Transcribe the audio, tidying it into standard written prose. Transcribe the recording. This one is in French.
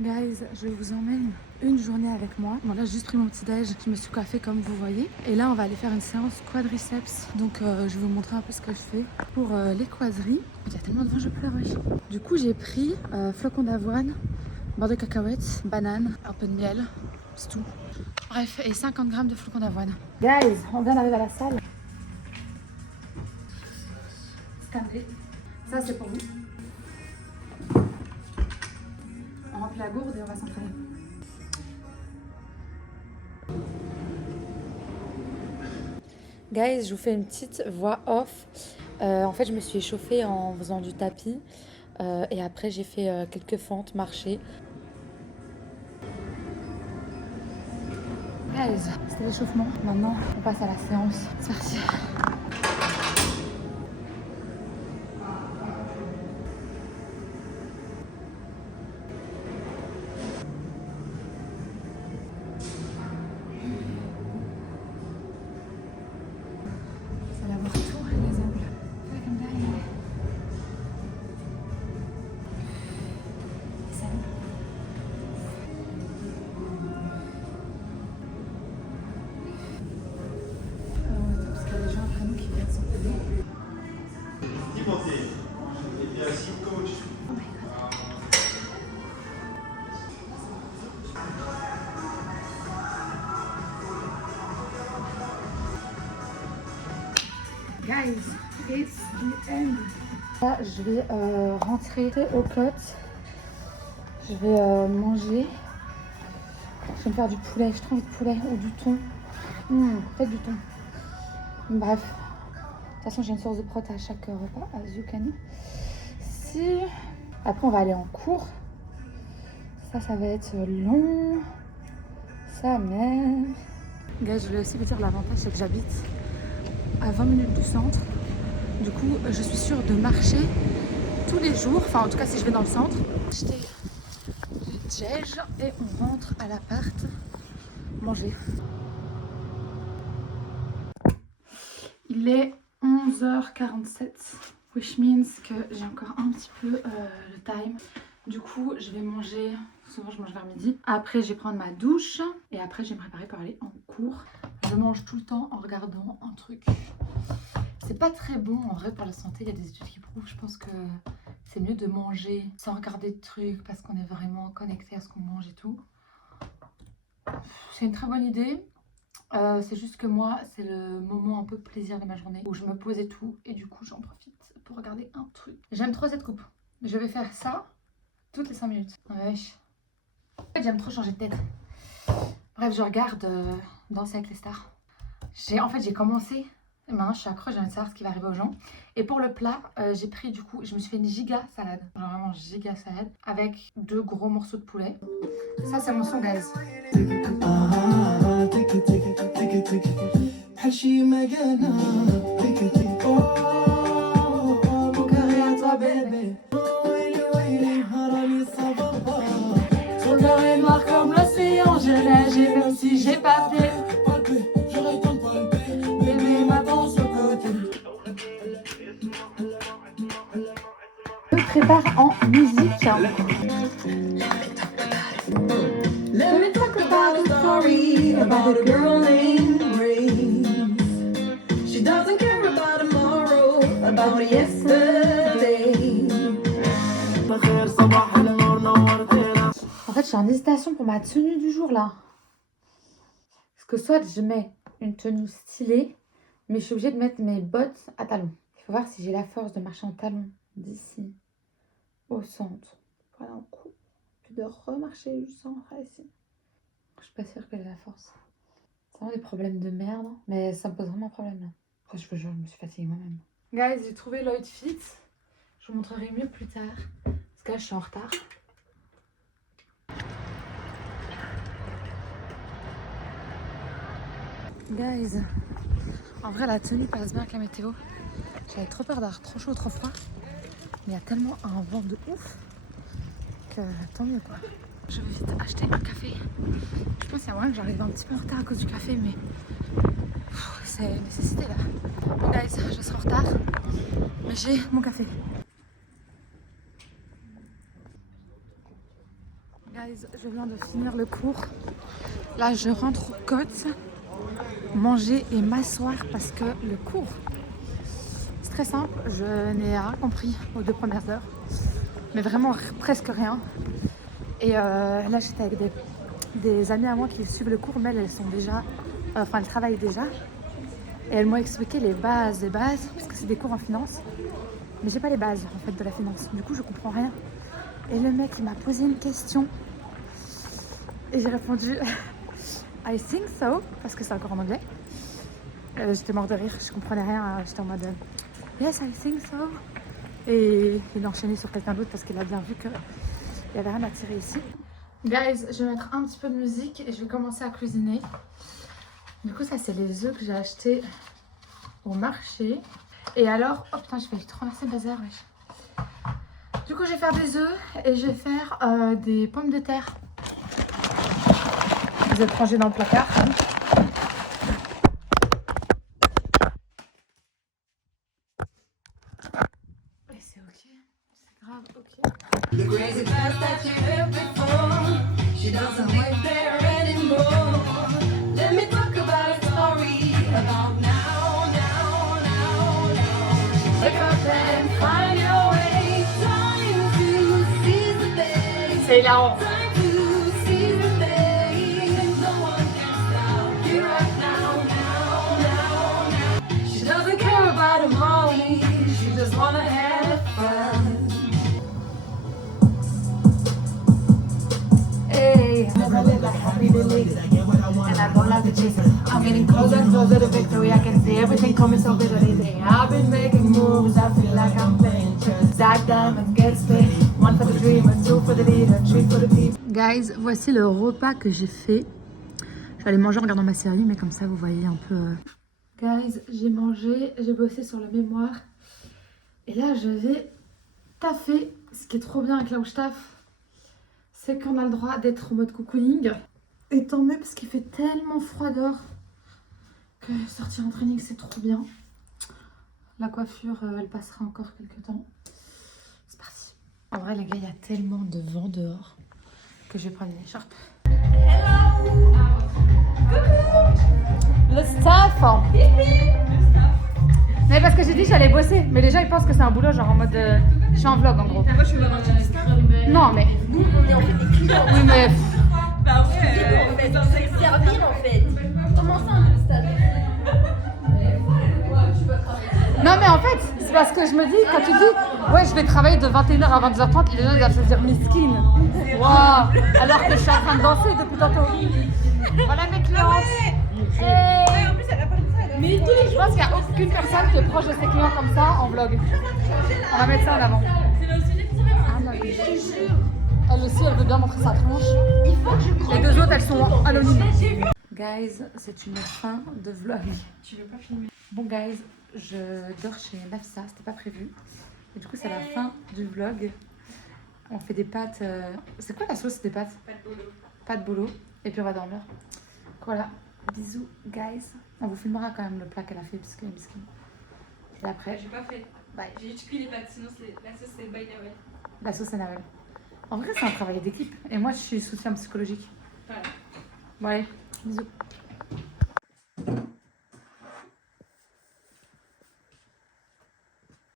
Guys, je vous emmène une journée avec moi. Bon là j'ai juste pris mon petit déj, je me suis coiffée comme vous voyez. Et là on va aller faire une séance quadriceps. Donc je vais vous montrer un peu ce que je fais pour les quadris. Il y a tellement de vent, je pleure. Oui. Du coup j'ai pris flocons d'avoine, beurre de cacahuètes, banane, un peu de miel, c'est tout. Bref, et 50 grammes de flocons d'avoine. Guys, on vient d'arriver à la salle. Scandé. Ça c'est pour vous. On remplit la gourde et on va s'entraîner. Guys, je vous fais une petite voix off. En fait, je me suis échauffée en faisant du tapis. Et après, j'ai fait quelques fentes, marché. Guys, c'était l'échauffement. Maintenant, on passe à la séance. C'est parti. Vous allez avoir tous les angles. Fais comme derrière. C'est ça. Parce qu'il y a des gens après nous qui viennent s'entraîner. Guys, it's the end. Là, je vais rentrer au côte. Je vais manger. Je vais me faire du poulet. J'ai trop envie de poulet ou du thon. Peut-être du thon. Bref. De toute façon, j'ai une source de prot à chaque repas, à Zucani. Si. Après, on va aller en cours. Ça va être long. Ça mère. Gars, je voulais aussi vous dire l'avantage, c'est que j'habite à 20 minutes du centre. Du coup, je suis sûre de marcher tous les jours. Enfin, en tout cas, si je vais dans le centre. Acheter du déj et on rentre à l'appart manger. Il est 11h47, which means que j'ai encore un petit peu le time. Du coup, je vais manger, souvent je mange vers midi. Après, je vais prendre ma douche et après, je vais me préparer pour aller en cours. Je mange tout le temps en regardant un truc. C'est pas très bon en vrai pour la santé, il y a des études qui prouvent, je pense que c'est mieux de manger sans regarder de trucs parce qu'on est vraiment connecté à ce qu'on mange et tout. C'est une très bonne idée. C'est juste que moi, c'est le moment un peu plaisir de ma journée où je me pose et tout, et du coup, j'en profite pour regarder un truc. J'aime trop cette coupe. Je vais faire ça toutes les 5 minutes. Ouais. En fait, j'aime trop changer de tête. Bref, je regarde Danser avec les stars. J'ai commencé. Et maintenant, je suis accro, j'ai envie de savoir ce qui va arriver aux gens. Et pour le plat, j'ai pris du coup, je me suis fait une giga salade. Genre vraiment giga salade avec 2 gros morceaux de poulet. Ça, c'est mon son, guys. Noir comme l'océan, je nage même si j'ai pas pied. Bébé m'attend sur le côté. Je me prépare en musique. Let me talk about a story about a girl named Grace. She doesn't care about tomorrow, about yesterday. En fait, je suis en hésitation pour ma tenue du jour là. Parce que soit je mets une tenue stylée, mais je suis obligée de mettre mes bottes à talons. Il faut voir si j'ai la force de marcher en talons d'ici au centre pour aller en cours. Puis de remarcher du centre à ici. Je suis pas sûre que j'ai la force. C'est vraiment des problèmes de merde, mais ça me pose vraiment un problème là. Après, je me suis fatiguée moi-même. Guys, j'ai trouvé l'outfit. Je vous montrerai mieux plus tard. Parce que là, je suis en retard. Guys, en vrai la tenue passe bien avec la météo. J'avais trop peur d'avoir trop chaud, trop froid. Mais il y a tellement un vent de ouf que tant mieux quoi. Je vais vite acheter un café. Je pense qu'il y a moyen que j'arrive un petit peu en retard à cause du café, mais c'est nécessité là. Bon guys, je serai en retard, mais j'ai mon café. Guys, je viens de finir le cours. Là, je rentre au Cotes, manger et m'asseoir parce que le cours, c'est très simple. Je n'ai rien compris aux 2 premières heures, mais vraiment presque rien. Et là, j'étais avec des amies à moi qui suivent le cours, mais elles sont déjà, elles travaillent déjà. Et elles m'ont expliqué les bases, parce que c'est des cours en finance. Mais j'ai pas les bases en fait de la finance. Du coup, je comprends rien. Et le mec, il m'a posé une question. Et j'ai répondu I think so, parce que c'est encore en anglais. J'étais morte de rire, je comprenais rien. J'étais en mode Yes, I think so. Et il a enchaîné sur quelqu'un d'autre parce qu'il a bien vu qu'il n'y avait rien à tirer ici. Guys, je vais mettre un petit peu de musique et je vais commencer à cuisiner. Du coup, ça, c'est les œufs que j'ai achetés au marché. Et alors, oh putain, je vais trop ramasser le bazar, wesh. Du coup, je vais faire des œufs et je vais faire des pommes de terre. Vous êtes rangés dans le placard. Et c'est ok, c'est grave ok. C'est hilarant. Hey, never live like happy believe. And I don't like the chaser. I'm getting closer and closer to victory. I can see everything coming so clearly. I've been making moves. I feel like I'm playing chess. Zach Diamond gets paid. 1 for the dreamer, 2 for the leader, 3 for the people. Guys, voici le repas que j'ai fait. Je vais aller manger en regardant ma série, mais comme ça vous voyez un peu. Guys, j'ai mangé, j'ai bossé sur le mémoire. Et là, je vais taffer. Ce qui est trop bien avec là où je taffe, c'est qu'on a le droit d'être en mode cocooning. Et tant mieux parce qu'il fait tellement froid dehors que sortir en training c'est trop bien. La coiffure elle passera encore quelques temps. C'est parti. En vrai les gars, il y a tellement de vent dehors que je vais prendre une écharpe. Hello. Le staff. Mais parce que j'ai dit j'allais bosser, mais les gens ils pensent que c'est un boulot genre en mode je suis en vlog en gros. Moi je suis dans un non mais nous on est en fait des clients. Oui mais bah ouais, on fait servir en fait. Comment ça un stage? Non mais en fait, c'est parce que je me dis, quand tu dis ouais je vais travailler de 21h à 22h30, les gens ils doivent se dire miskin. Waouh. Alors que je suis en train de danser depuis tantôt. Voilà mes clientes. Mais tous les jours, je pense qu'il n'y a aucune personne qui est proche de ses clients comme ça en vlog. On va mettre ça en avant. Ah non, je te jure. Elle aussi, elle veut bien montrer sa tronche. Il faut que je croie. Les 2 autres, elles sont anonymes. Guys, c'est une fin de vlog. Tu veux pas filmer? Bon guys, je dors chez Nafsa, c'était pas prévu. Et du coup, c'est la fin du vlog. On fait des pâtes. C'est quoi la sauce des pâtes? Pas de boulot. Pas de boulot. Et puis on va dormir. Voilà. Bisous, guys. On vous filmera quand même le plat qu'elle a fait parce qu'elle est miskin. Et après. J'ai pas fait. Bye. J'ai juste cuit les pâtes, sinon la sauce c'est by Nawel. La sauce est Nawel. En vrai, c'est un travail d'équipe. Et moi, je suis soutien psychologique. Voilà. Bon, allez. Bisous.